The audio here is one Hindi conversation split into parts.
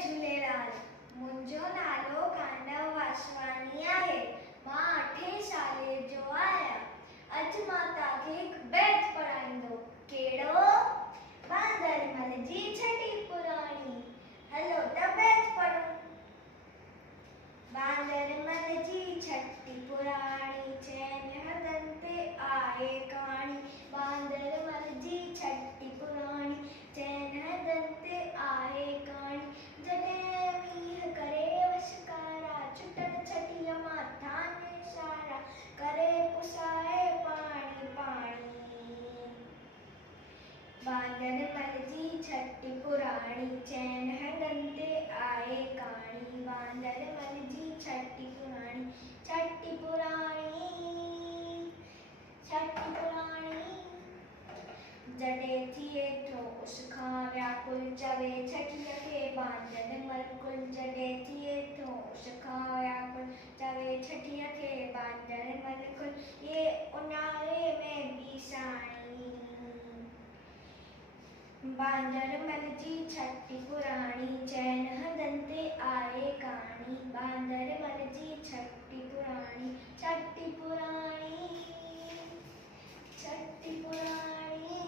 झूलेलाल। मुंहिंजो नालो कांडव वासवानी आहे। मां 8 साले जो आहियां। अॼु मां तव्हांखे हिकु बैत पढ़ाईंदो। कहिड़ो? बांदरमल जी छटी पुराणी। हलो त बैत पढ़ो। बांदरमल जी छटी पुराणी, चैन हथनि ते आहे कहाणी। बांदरमल जी छटी पुराणी, चैन हथनि ते आहे कहाणी। जॾहिं मींहुं करे वशकारा, छुटनि छटीअ मां थाने सारा, करे पुसाए पाणी पाणी। बांदरमल जी छटी पुराणी, चैन हथनि ते आहे कहाणी। बांदरमल जी छटी पुराणी, छटी पुराणी, छटी पुराणी। जॾहिं थिए थो उस खां व्याकुल, चवे छटीअ खे बांदरमल कुल। जॾहिं थिए थो उस खां व्याकुल, चवे छटीअ खे बांदरमल कुल। ये उन्हारे में भी साणी। बांदरमल जी छटी पुराणी, चैन हथनि ते आहे कहाणी। बांदरमल जी छटी पुराणी, छटी पुराणी, छटी पुराणी।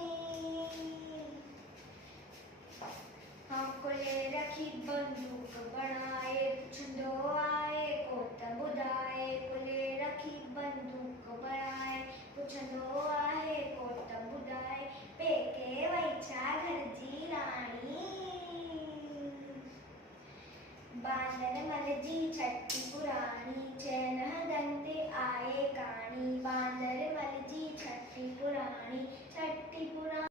हाकुले रखी बंदूक बणाए, पुछंदो आहे को त ॿुधाए। कुले रखी बंदूक बणाए, पुछंदो आहे को त ॿुधाए। पेके वई छा घर जी राणी। बांदरमल जी छटी